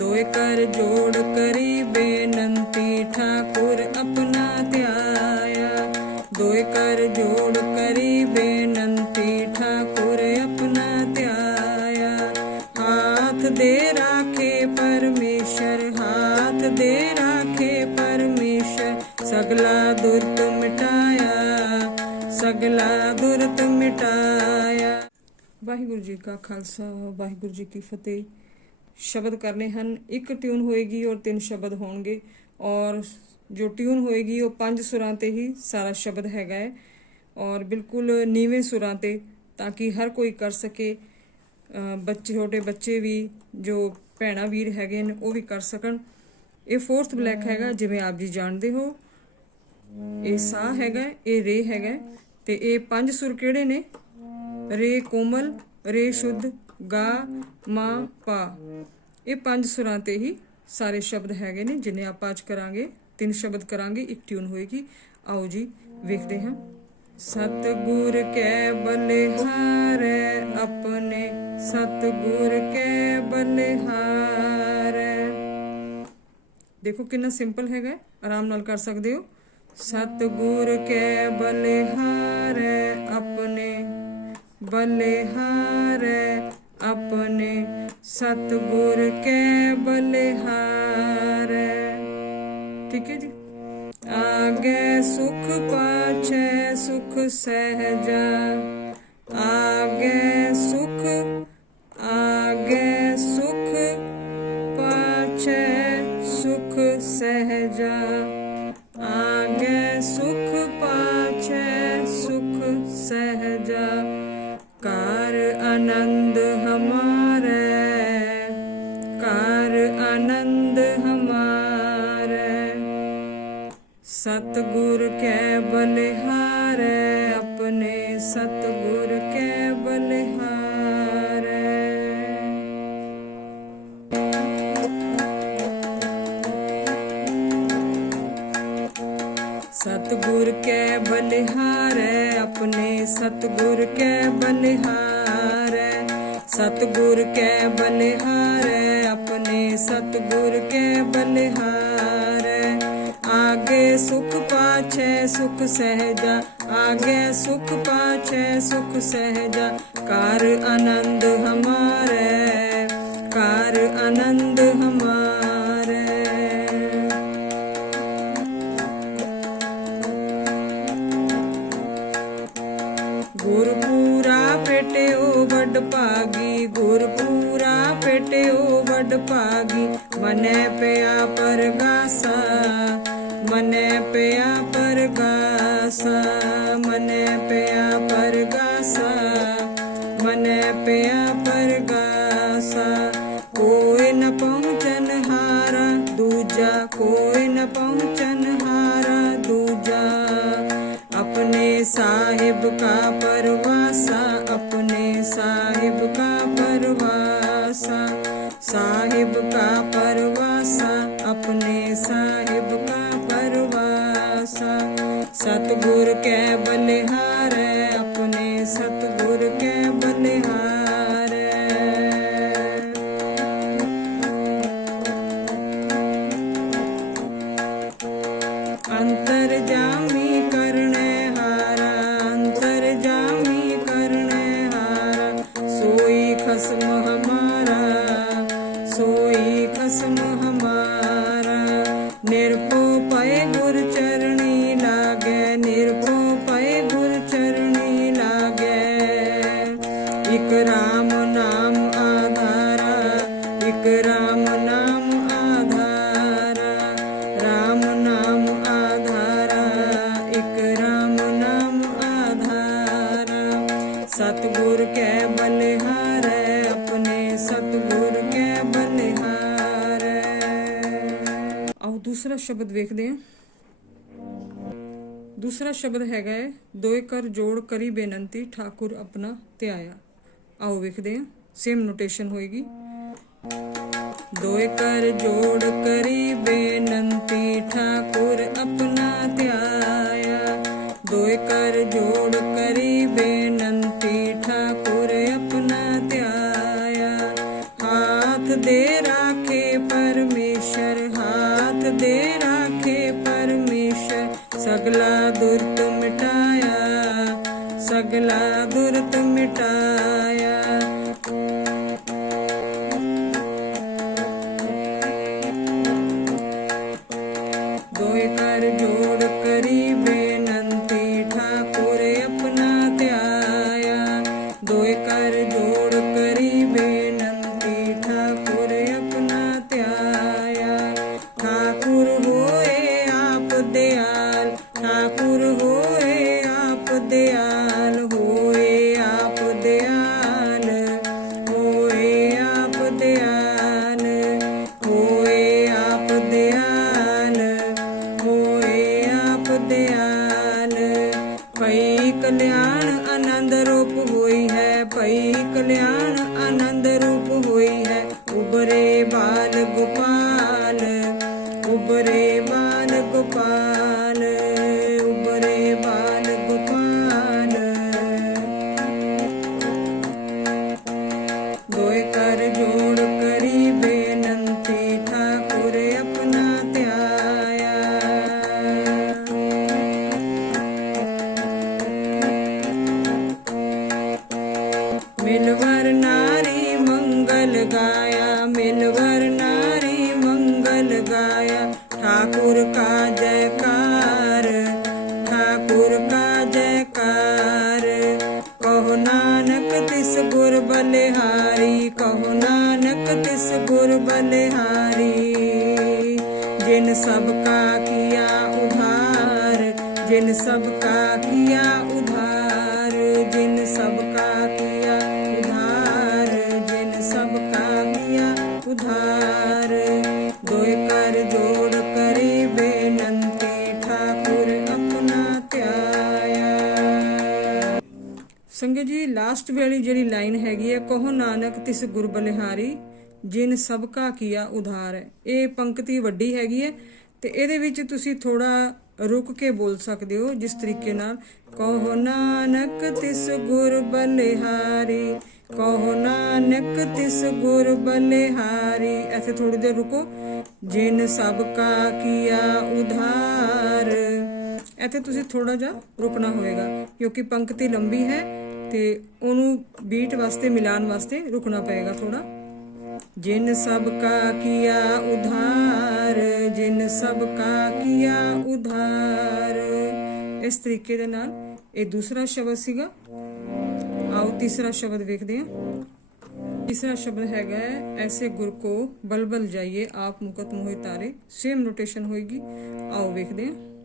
ਦੋਏ ਕਰ ਜੋੜ ਕਰੀ ਬੇਨੰਤੀ, ਠਾਕੁਰ ਆਪਣਾ ਧਿਆਇਆ। ਦੋਏ ਕਰ ਜੋੜ ਕਰੀ ਬੇਨੰਤੀ, ਠਾਕੁਰ ਆਪਣਾ ਧਿਆਇਆ। ਹਾਥ ਦੇ ਰਾਖੇ ਪਰਮੇਸ਼ਰ, ਹਾਥ ਦੇ ਰਾਖੇ ਪਰਮੇਸ਼ਰ, ਸਗਲਾ ਦੁਰਤ ਮਿਟਾਇਆ, ਸਗਲਾ ਦੁਰਤ ਮਿਟਾਇਆ। ਵਾਹਿਗੁਰੂ ਜੀ ਕਾ ਖਾਲਸਾ, ਵਾਹਿਗੁਰੂ ਜੀ ਕੀ ਫਤਿਹ। ਸ਼ਬਦ ਕਰਨੇ ਹਨ। ਇੱਕ ਟਿਊਨ ਹੋਏਗੀ ਔਰ ਤਿੰਨ ਸ਼ਬਦ ਹੋਣਗੇ ਔਰ ਜੋ ਟਿਊਨ ਹੋਏਗੀ ਉਹ ਪੰਜ ਸੁਰਾਂ ਤੇ ਹੀ ਸਾਰਾ ਸ਼ਬਦ ਹੈਗਾ ਹੈ ਔਰ ਬਿਲਕੁਲ ਨੀਵੇਂ ਸੁਰਾਂ ਤੇ ਤਾਂ ਕਿ ਹਰ ਕੋਈ ਕਰ ਸਕੇ। ਬੱਚੇ, ਛੋਟੇ ਬੱਚੇ ਵੀ, ਜੋ ਭੈਣਾ, ਵੀਰ ਹੈਗੇ ਨੇ ਉਹ ਵੀ ਕਰ ਸਕਣ। ਇਹ ਫੋਰਥ ਬਲੈਕ ਹੈਗਾ, ਜਿਵੇਂ ਆਪ ਜੀ ਜਾਣਦੇ ਹੋ। ਇਹ ਸਾ ਹੈਗਾ, ਇਹ ਰੇ ਹੈਗਾ ਤੇ ਇਹ ਪੰਜ ਸੁਰ ਕਿਹੜੇ ਨੇ? ਰੇ ਕੋਮਲ, ਰੇ ਸ਼ੁੱਧ ਗਾ, ਮਾ, ਪਾ। ਇਹ ਪੰਜ ਸੁਰਾਂ ਤੇ ਹੀ ਸਾਰੇ ਸ਼ਬਦ ਹੈਗੇ ਨੇ, ਜਿਨੇ ਆਪਾਂ ਅੱਜ ਕਰਾਂਗੇ, ਤਿੰਨ ਸ਼ਬਦ ਕਰਾਂਗੇ, ਇੱਕ ਟਿਊਨ ਹੋਏਗੀ। ਆਓ ਜੀ, ਵੇਖਦੇ ਹਾਂ। ਸਤਗੁਰ ਕੈ ਬਲਿਹਾਰੈ, ਆਪਣੇ ਸਤਗੁਰ ਕੈ ਬਲਿਹਾਰੈ। ਦੇਖੋ ਕਿੰਨਾ ਸਿੰਪਲ ਹੈਗਾ, ਆਰਾਮ ਨਾਲ ਕਰ ਸਕਦੇ ਹੋ। ਸਤਗੁਰ ਕੈ ਬਲਿਹਾਰੈ, ਆਪਣੇ ਬਲਿਹਾਰੈ। ਆਪਣੇ ਸਤਗੁਰ ਕੇ ਬਲਿਹਾਰੈ। ਠੀਕ ਹੈ ਜੀ? ਆਗੇ ਸੁਖ ਪਾਛੇ ਸੁਖ ਸਹਜਾ। ਆਗੇ ਸੁਖ ਸਤਗੁਰ ਕੈ ਬਲਿਹਾਰੈ, ਆਪਣੇ ਸਤਗੁਰ ਕੈ ਬਲਿਹਾਰੈ। ਸਤਗੁਰ ਕੈ ਬਲਿਹਾਰੈ, ਆਪਣੇ ਸਤਗੁਰ ਕੈ ਬਲਿਹਾਰੈ। ਆਗੇ ਸੁਖ ਪਾਛੈ, ਸੁਖ ਸਹਜਾ। ਆਗੇ ਸੁਖ ਪਾਛੈ, ਸੁਖ ਸਹਜਾ। ਕਰ ਆਨੰਦ ਹਮਾਰੇ। बड पागी। मने पया पर गासा, मने पया पर गासा, मने पया पर गासा, मने पया पर गासा। कोई न पहुँचन हारा, दूजा कोई न पहुँचन हारा, दूजा अपने साहिब का ਪਏ ਗੁਰ ਚਰਣੀ ਲਾਗੇ, ਨਿਰਭਉ ਪਏ ਗੁਰ ਚਰਣੀ ਲਾਗੇ। ਇਕ ਰਾਮ ਨਾਮ ਆਧਾਰਾ, ਇਕ ਰਾਮ ਨਾਮ ਆਧਾਰਾ, ਰਾਮ ਨਾਮ ਆਧਾਰਾ, ਇਕ ਰਾਮ ਨਾਮ ਆਧਾਰਾ। ਸਤਗੁਰ ਕੈ ਬਲਿਹਾਰ ਦੂਸਰਾ ਸ਼ਬਦ ਵੇਖਦੇ ਹਾਂ। ਦੂਸਰਾ ਸ਼ਬਦ ਹੈਗਾ ਹੈ ਦੋਏ ਕਰ ਜੋੜ ਕਰੀ ਬੇਨੰਤੀ, ਠਾਕੁਰ ਆਪਣਾ ਧਿਆਇਆ। ਆਓ ਵੇਖਦੇ ਹਾਂ ਸੇਮ ਨੋਟੇਸ਼ਨ ਹੋਏਗੀ। ਦੋਏ ਕਰ ਜੋੜ ਕਰੀ ਬੇ ਸਗਲਾ ਦੁਰਤ ਮਿਟਾ ਕਲਿਆਣ ਆਨੰਦ ਰੂਪ ਹੋਈ ਹੈ ਭਈ ਕਲਿਆਣ ਆਨੰਦ ਰੂਪ ਹੋਈ ਹੈ ਉਬਰੇ ਬਾਲ ਗੋਪਾਲ ਠਾਕੁਰ ਕਾ ਜੈਕਾਰ, ਠਾਕੁਰ ਕਾ ਜੈਕਾਰ। ਕਹੋ ਨਾਨਕ ਤਿਸ ਗੁਰ ਬਲਿਹਾਰੀ, ਕਹੋ ਨਾਨਕ ਤਿਸ ਗੁਰ ਬਲਿਹਾਰੀ। ਜਿਨ ਸਭ ਕਾ ਕੀਆ ਉਧਾਰ ਜਿਨ ਲਾਸਟ ਵਾਲੀ ਜਿਹੜੀ ਲਾਈਨ ਹੈਗੀ ਹੈ, ਕਹੋ ਨਾਨਕ ਤਿਸ ਗੁਰ ਬਲਿਹਾਰੀ, ਜਿਨ ਸਭ ਕਾ ਕੀਆ ਉਧਾਰ ਹੈ। ਇਹ ਪੰਕਤੀ ਵੱਡੀ ਹੈਗੀ ਹੈ ਤੇ ਇਹਦੇ ਵਿੱਚ ਤੁਸੀਂ ਥੋੜਾ ਰੁਕ ਕੇ ਬੋਲ ਸਕਦੇ ਹੋ ਜਿਸ ਤਰੀਕੇ ਨਾਲ, ਕਹੋ ਨਾਨਕ ਤਿਸ ਗੁਰ ਬਲਿਹਾਰੀ, ਕਹੋ ਨਾਨਕ ਤਿਸ ਗੁਰ ਬਲਿਹਾਰੀ। ਐਸੇ ਥੋੜੀ ਦੇਰ ਰੁਕੋ। ਜਿਨ ਸਭ ਕਾ ਕੀਆ ਉਧਾਰ। ਇੱਥੇ ਤੁਸੀਂ ਥੋੜਾ ਜਿਹਾ ਰੁਕਣਾ ਹੋਵੇਗਾ ਕਿਉਂਕਿ ਪੰਕਤੀ ਲੰਬੀ ਹੈ। ਤੇ ਉਹਨੂੰ ਬੀਟ ਵਾਸਤੇ ਮਿਲਾਨ ਵਾਸਤੇ ਰੁਕਣਾ ਪਏਗਾ ਥੋੜਾ ਜਿਨ ਸਭ ਕਾ ਕੀਆ ਉਧਾਰ ਜਿਨ ਸਭ ਕਾ ਕੀਆ ਉਧਾਰ। ਇਸ ਤਰੀਕੇ ਦੇ ਨਾਲ ਇਹ ਦੂਸਰਾ ਸ਼ਬਦ ਸੀਗਾ। ਆਓ ਤੀਸਰਾ ਸ਼ਬਦ ਵੇਖਦੇ ਹਾਂ। ਤੀਸਰਾ ਸ਼ਬਦ ਹੈਗਾ ਹੈ, ਐਸੇ ਗੁਰ ਕੋ ਬਲਬਲ ਜਾਈਏ ਆਪ ਮੁਕਤ ਮੋਹਿ ਤਾਰੇ। ਸੇਮ ਨੋਟੇਸ਼ਨ ਹੋਏਗੀ। ਆਓ ਵੇਖਦੇ ਹਾਂ।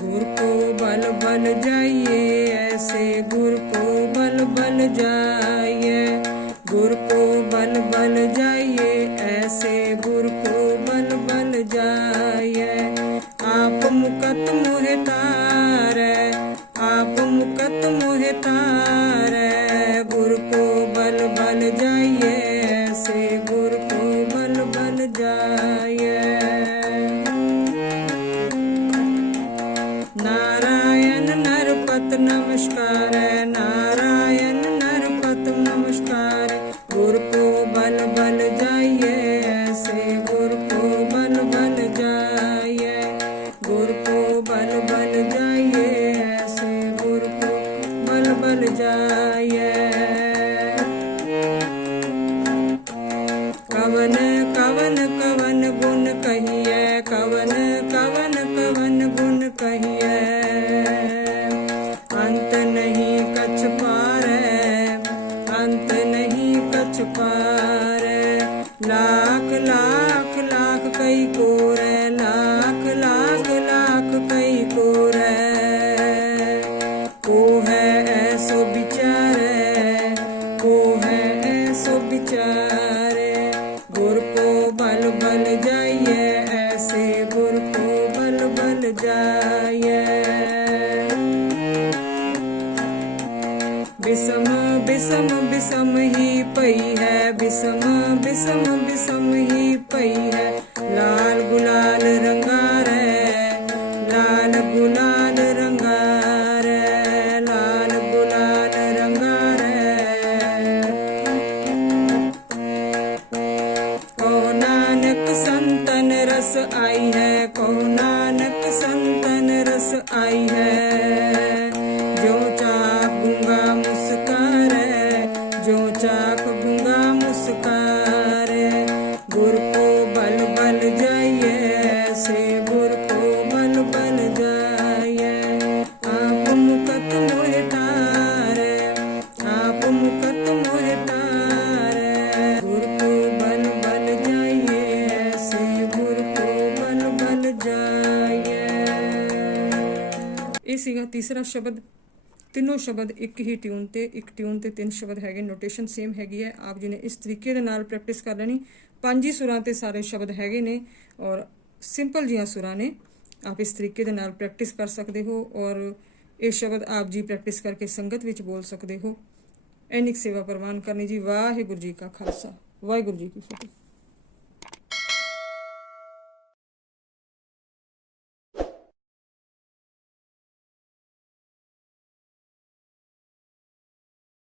गुर को बल बल जाइए, ऐसे गुर को बल बल जाइए। गुर को बल बल जाइए, ऐसे गुर को बल बल जाइए। आप मुकत मोहे பைய ਸੀਗਾ, ਤੀਸਰਾ ਸ਼ਬਦ, ਤਿੰਨੋਂ ਸ਼ਬਦ, ਇੱਕ ਹੀ ਟਿਊਨ ਤੇ, ਇੱਕ ਟਿਊਨ ਤੇ ਤਿੰਨ ਸ਼ਬਦ ਹੈਗੇ, ਨੋਟੇਸ਼ਨ ਸੇਮ ਹੈਗੀ ਹੈ, ਆਪ ਜੀ ਨੇ ਇਸ ਤਰੀਕੇ ਦੇ ਨਾਲ ਪ੍ਰੈਕਟਿਸ ਕਰ ਲੈਣੀ। ਪੰਜ ਹੀ ਸੁਰਾਂ ਤੇ ਸਾਰੇ ਸ਼ਬਦ ਹੈਗੇ ਨੇ ਔਰ ਸਿੰਪਲ ਜੀਆਂ ਸੁਰਾਂ ਨੇ, ਆਪ ਇਸ ਤਰੀਕੇ ਦੇ ਨਾਲ ਪ੍ਰੈਕਟਿਸ ਕਰ ਸਕਦੇ ਹੋ ਔਰ ਇਹ ਸ਼ਬਦ ਆਪ ਜੀ ਪ੍ਰੈਕਟਿਸ ਕਰਕੇ ਸੰਗਤ ਵਿੱਚ ਬੋਲ ਸਕਦੇ ਹੋ। ਐਨਿਕ ਸੇਵਾ ਪ੍ਰਵਾਨ ਕਰਨੀ ਜੀ, ਵਾਹਿਗੁਰੂ ਜੀ ਕਾ ਖਾਲਸਾ, ਵਾਹਿਗੁਰੂ ਜੀ ਕੀ ਫਤਿਹ।